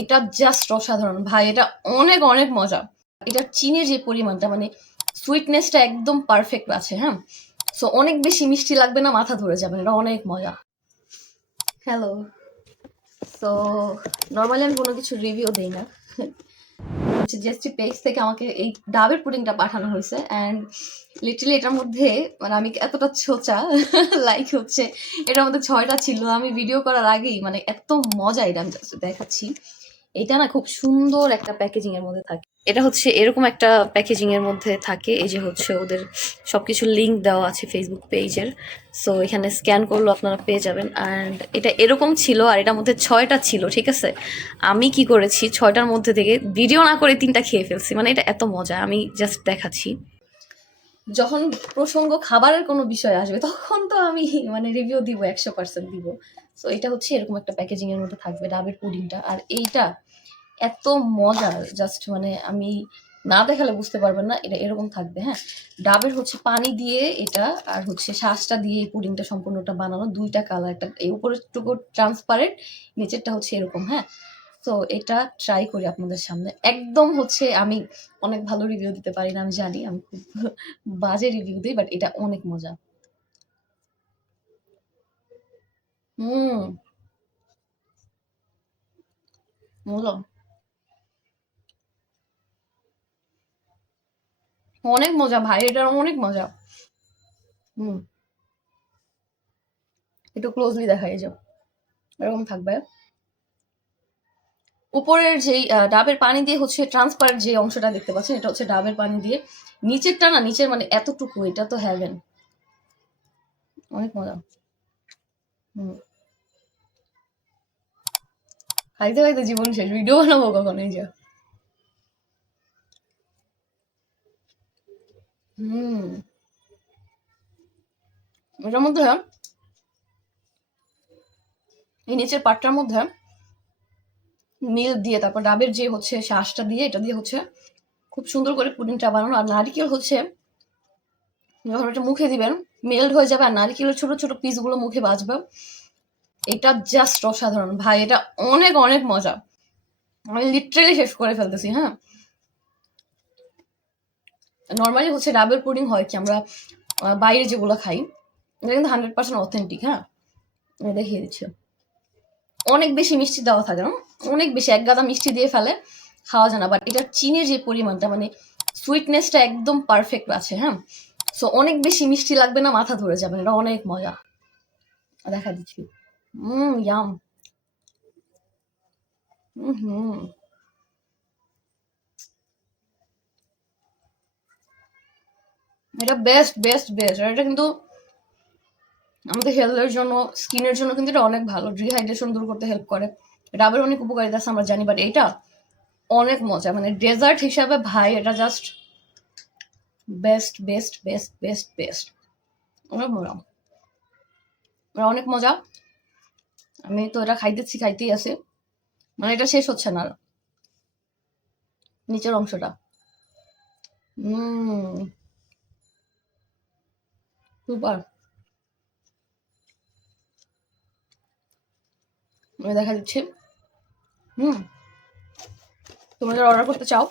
এটা জাস্ট অসাধারণ ভাই, এটা অনেক অনেক মজা। এটার চিনির যে পরিমাণটা মানে সুইটনেসটা একদম পারফেক্ট আছে, হ্যাঁ। সো অনেক বেশি মিষ্টি লাগবে না, মাথা ধরে যাবে, এটা অনেক মজা। হ্যালো। সো নর্মালি আমি কোনো কিছু রিভিউ দিই না, হচ্ছে জাস্ট পেজ থেকে আমাকে এই ডাবের পুডিংটা পাঠানো হয়েছে অ্যান্ড লিটারালি এটার মধ্যে মানে আমি এতটা ছোচা লাইক হচ্ছে এটার মধ্যে 6টা ছিল। আমি ভিডিও করার আগেই মানে এত মজা, এটা আমি জাস্ট দেখাচ্ছি। এটা না খুব সুন্দর একটা প্যাকেজিং এর মধ্যে থাকে, এটা হচ্ছে এরকম একটা প্যাকেজিং এর মধ্যে থাকে। এই যে হচ্ছে ওদের সবকিছু লিংক দেওয়া আছে ফেসবুক পেজের। সো এখানে স্ক্যান করলেও আপনারা পেয়ে যাবেন। অ্যান্ড এটা এরকম ছিল আর এটার মধ্যে 6টা ছিল, ঠিক আছে। আমি কি করেছি 6টার মধ্যে থেকে ভিডিও না করে 3টা খেয়ে ফেলছি, মানে এটা এত মজা, আমি জাস্ট দেখাচ্ছি। যখন প্রসঙ্গ খাবারের কোনো বিষয় আসবে তখন তো আমি মানে রিভিউ দিব, 100% দিব। সো এটা হচ্ছে এরকম একটা প্যাকেজিং এর মধ্যে থাকবে ডাবের পুডিংটা, আর এইটা এত মজার জাস্ট মানে আমি না দেখালে বুঝতে পারবেন না। এটা এরকম থাকবে, হ্যাঁ। ডাবের হচ্ছে পানি দিয়ে এটা আর হচ্ছে শ্বাসটা দিয়ে এই পুডিংটা সম্পূর্ণটা বানানো, 2টা কালার, একটা এই উপরের টুকু ট্রান্সপারেন্ট, নিচেরটা হচ্ছে এরকম, হ্যাঁ। তো এটা ট্রাই করি আপনাদের সামনে। একদম হচ্ছে আমি অনেক ভালো রিভিউ দিতে পারি না, আমি জানি আমি খুব বাজে রিভিউ দিই, বাট এটা অনেক মজা। হুম, মজা, অনেক মজা ভাই, এটা অনেক মজা। হুম, একটু ক্লোজলি দেখাই যাও, এরকম থাকবে। উপরের যেই ডাবের পানি দিয়ে হচ্ছে ট্রান্সপারেন্ট যে অংশটা দেখতে পাচ্ছেন, এটা হচ্ছে ডাবের পানি দিয়ে। নিচেরটা না, নিচের মানে এতটুকু, এটা তো হ্যাভেন, অনেক মজা। হুম, খাইতে খাইতে জীবন শেষ, ভিডিও বানাবো কখন, এই যে। হুম, এটার মধ্যে এই নিচের পাটটার মধ্যে মিল্ক দিয়ে তারপর ডাবের যে হচ্ছে শ্বাসটা দিয়ে, এটা দিয়ে হচ্ছে খুব সুন্দর করে পুডিংটা বানানো। আর নারিকেল হচ্ছে যখন এটা মুখে দিবেন মেল্ট হয়ে যাবে আর নারিকেলের ছোট ছোট পিসগুলো মুখে বাজবে। এটা জাস্ট অসাধারণ ভাই, এটা অনেক অনেক মজা। আমি লিটারেলি শেষ করে ফেলতেছি, হ্যাঁ। নর্মালি হচ্ছে ডাবের পুডিং হয় কি আমরা বাইরে যেগুলো খাই, এটা কিন্তু 100% অথেন্টিক, হ্যাঁ। আমি দেখিয়ে দিচ্ছি। অনেক বেশি মিষ্টি দেওয়া থাকে না, অনেক বেশি, এক গাদা মিষ্টি দিয়ে ফেলে, খাওয়া যায় না। বাট এটার চিনির যে পরিমাণটা মানে সুইটনেসটা একদম পারফেক্ট আছে, হ্যাঁ। সো অনেক বেশি মিষ্টি লাগবে না, মাথা ধরে যাবে, এটা অনেক মজা। দেখা দিচ্ছি। ইয়াম। হুম, এটা বেস্ট বেস্ট বেস্ট। আর এটা কিন্তু আমাদের হেলথের জন্য, স্কিনের জন্য কিন্তু এটা অনেক ভালো, ডিহাইড্রেশন দূর করতে হেল্প করে। ডাবের অনেক উপকারিতা আছে আমরা জানি, বাট এটা অনেক মজা, মানে ডেজার্ট হিসাবে ভাই এটা just best best best best best, অনেক মজা, মানে অনেক মজা। আমি তো এটা খাইতেছি, খাইতেই আছে, মানে এটা শেষ হচ্ছে না আর। নিচের অংশটা সুপার। আমি দেখা দিচ্ছি। হুম, তোমরা যারা অর্ডার করতে চাও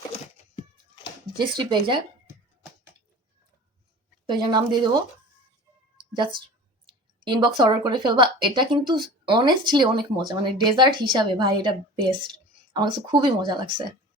জেস্টি পেজের নাম দিয়ে দেবো, জাস্ট ইনবক্স অর্ডার করে ফেলবা। এটা কিন্তু অনেস্টলি অনেক মজা, মানে ডেজার্ট হিসাবে ভাই এটা বেস্ট, আমার কাছে খুবই মজা লাগছে।